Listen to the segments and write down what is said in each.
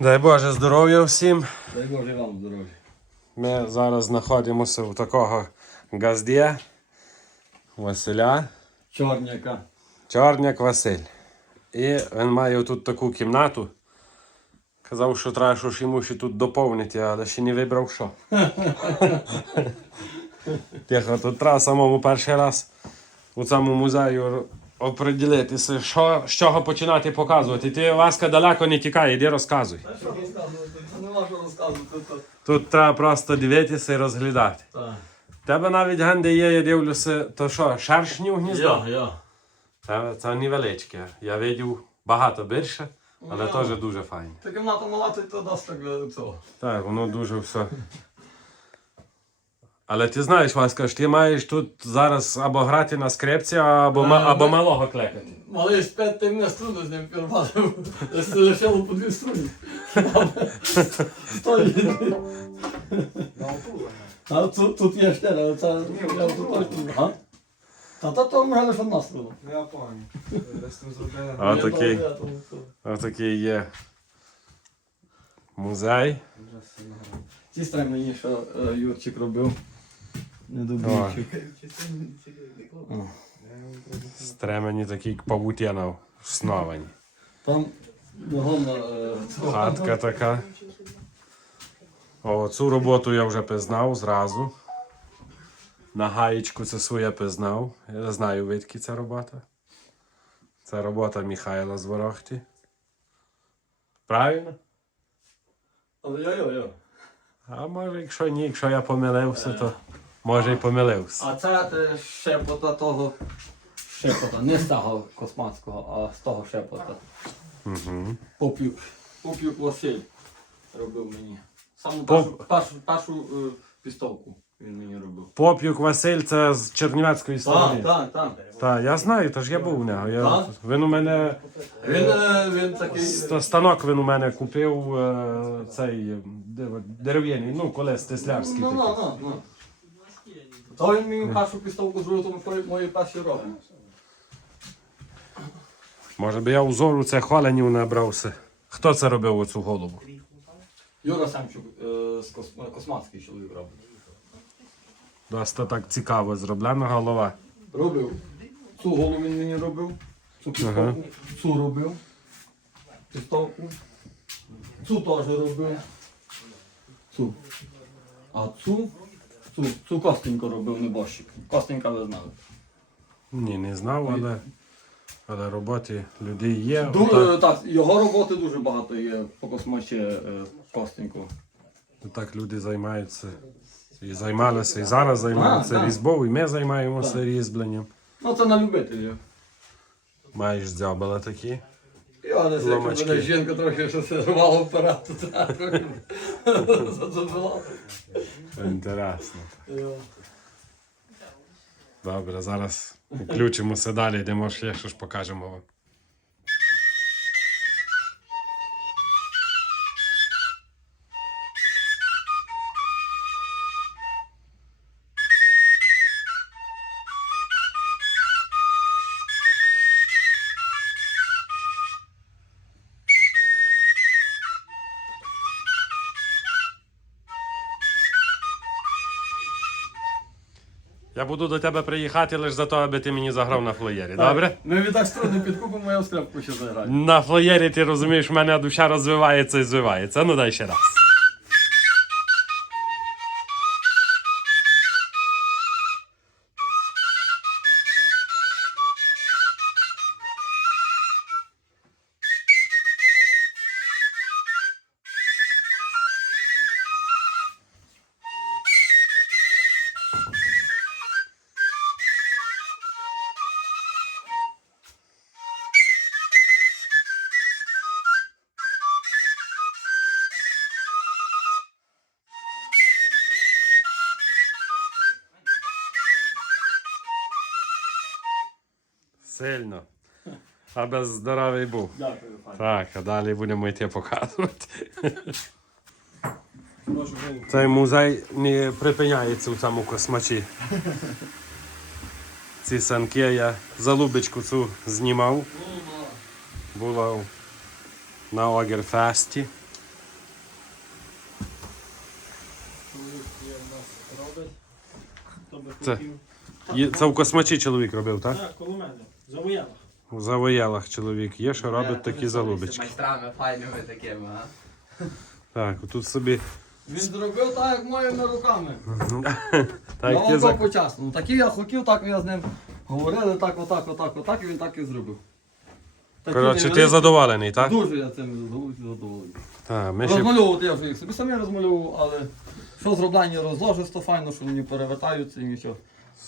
Дай Боже здоров'я всім. Дай Боже вам здоров'я. Ми зараз знаходимося в такого газдія Василя. Чорняка. Чорняк Василь. І він має тут таку кімнату. Казав, що треба щось йому ще тут доповнити, але ще не вибрав що. Тихо, тут треба самому перший раз у цьому музею оприділитися, що, з чого починати показувати. Ти, Васка, далеко не тікай, іди розказуй. Та що розказувати? Та нема що розказувати. Тут треба просто дивитися і розглядати. Та. Тебе навіть генде є, я дивлюся, то що, шершні в гніздо? Я, я. Це, це невеличке. Я видів багато більше, але Ну. теж дуже файне. Та кімната мала, то, то дасть так е, цього. Так, воно дуже все. Але ти знаєш, Васька, ж ти маєш тут зараз або грати на скрипці, або, ма- А, або ми- малого клекати. Малий спет, ти мене струну з ним пірвали. Ти лишило по дві струні. Стоїть. А тут, тут є ще, але це я тут точно. А? Та та то може лише одна струна. Я пам'ятаю. Десь там зробили. А Я такий, пам'ятаю, тому що. отакий є музей. Ті стремлені, що е, Юрчик робив. Недобійчик. Стремені такі павутєна сновані. Там вагон е. Хатка така. О, цю роботу я вже пізнав зразу. На гаєчку це своє пізнав. Я знаю, видки ця робота. Це робота Михайла з Ворохті. Правильно? Ой-ой-ой. А може, якщо ні, якщо я помилився, то може і помилився. А це е, шепота того шепота, не з того косматського, а з того шепота. Угу. Поп'юк. Поп'юк Василь робив мені. Саму Поп- першу, першу, першу е, пістовку він мені робив. Поп'юк Василь це з Чернівецької сторони. Так, так, так. Так, я знаю, тож я був у нього. Я, Так? він у мене Він, е, він такий. ст- станок він у мене купив е, цей е, де- дерев'яний, ну колись теслярський. Ну, такий. ну, ну, ну. То він мені першу пістовку зробив, тому що мої перші роки. Може би я узору це холенів набрався. Хто це робив оцю голову? Юра Семчук е, з кос, косматський чоловік робить. Досить так цікаво зроблена голова. Робив. Цю голову він мені робив. Цю пістовку. Ага. Цю робив. Пістовку. Цю теж робив. Цю. А цю. Цю, цю Костенько робив небожчик. Костенька ви знали. Ні, не знав, але, але роботи людей є. Дуже, Отак, так, його роботи дуже багато є по космочі е, Костенько. так люди займаються. І займалися, і зараз займаються так. різьбою, і ми займаємося різьбленням. Ну це на любителів. Маєш дзьобала такі. Я не знаю, Ломачки. мене жінка трохи ще рвала вперед. то так, Задзвала. Інтересно. Добре, зараз включимося далі, де може ще щось покажемо вам. Я буду до тебе приїхати лише за те, аби ти мені заграв на флеєрі, добре? Ми відтак сторони підкупимо, я в скрепку ще заграю. На флеєрі ти розумієш, в мене душа розвивається і звивається. Ну дай ще раз. Сильно. Аби здоровий був. Так, а далі будемо йти показувати. Цей музей не припиняється у цьому космачі. Ці санки я залубочку цю знімав. Була на Огерфесті. Чоловік Є- Це в космачі чоловік робив, так? Так, коло мене. Завоялах. У завоялах чоловік є, що робить такі залубочки. Майстрами файними такими, а? Так, тут собі. Він зробив так, як моїми руками. Так, я як ти вам за... так. Такі я хотів, так я з ним говорили, так, отак, отак, отак, і він так і зробив. Такі Коротше, ти невеликі. задоволений, так? Дуже я цим задоволений. Так, ми ще Розмальовувати я вже їх собі самі розмальовував, але що зроблені розложисто файно, що вони перевертаються і нічого.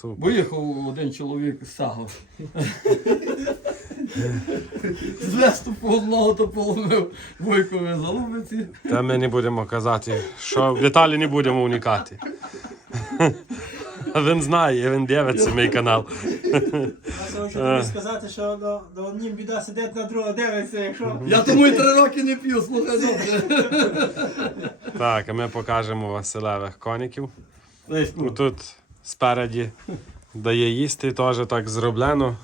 Супер. Виїхав один чоловік з цього. З виступу одного то поломив бойкові залубиці. Та ми не будемо казати, що в деталі не будемо уникати. Він знає, він дивиться мій канал. Я хочу сказати, що до, до однім біда сидить на другого дивиться, якщо. Я тому й три роки не п'ю, слухай добре. Так, а ми покажемо Василевих коніків. Ну, Тут спереді дає їсти, теж так зроблено.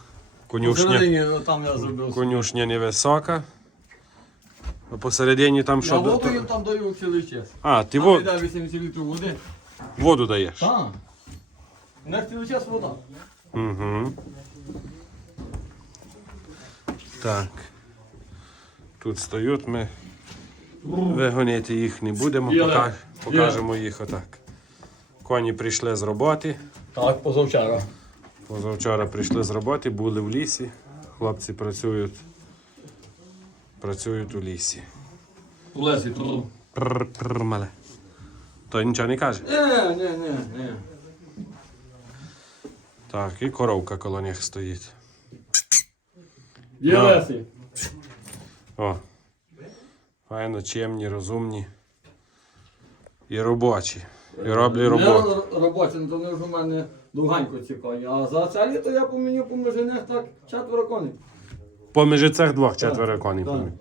Конюшня, там я зробив. конюшня невисока. А посередині там що? Я воду їм там даю цілий час. А, ти Там во... йде 80 літрів води. воду даєш. Так. У них цілий час вода. Угу. Так. Тут стоять, ми вигоняти їх не будемо, пока- покажемо їх отак. Коні прийшли з роботи. Так, позавчора. Позавчора прийшли з роботи, були в лісі. Хлопці працюють. Працюють у лісі. В лесі тут. Пр-пр, мале. То нічого не каже. Ні, ні, ні, ні. Так, і коровка коло них стоїть. Є Да. лесі. О. Файно, чемні, розумні. І робочі. І роблять роботу. Не робочі, ну то вони вже в мене довганько ці коні. А за це літо я поміню по межинах так четверо коней. Поміж цих двох четверо коней. Так. поміж.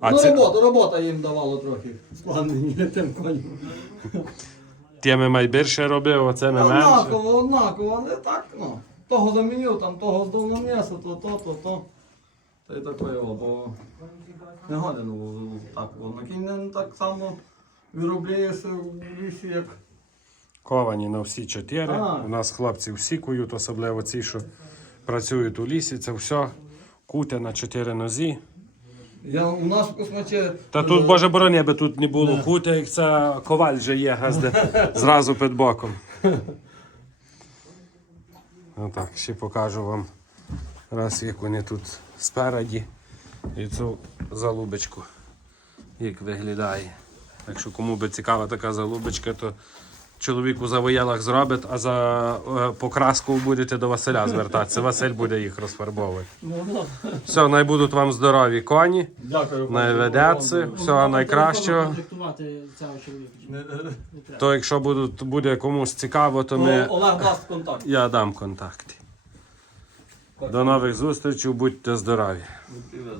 А ну, це робота, робота їм давало трохи. Складнені тим коням. тими найбільше робив, а це ми менше. Однаково, однаково, але так, ну. Того замінив, там того здав на м'ясо, то, то, то, то. Та й таке, о, бо не годен було так. Бо на кінь не так само виробляється в лісі, як Ковані на всі чотири. А. У нас хлопці всі кують, особливо ці, що працюють у лісі. Це все куте на чотири нозі. я у нас космачі. Та тут, боже борони, аби тут не було куте, як це коваль вже є, газде, зразу під боком. Отак, ще покажу вам раз, як вони тут спереді. І цю залубочку, як виглядає. Якщо кому би цікава така залубочка, то чоловік у завоялах зробить, а за е, покраску будете до Василя звертатися. Василь буде їх розфарбовувати. Ну, ну. Все, най будуть вам здорові коні. Дякую. Найведеться, всього найкращого. То якщо будуть, буде комусь цікаво, то Ну, ми, Олег дасть контакт. я дам контакти. До нових зустрічей, будьте здорові.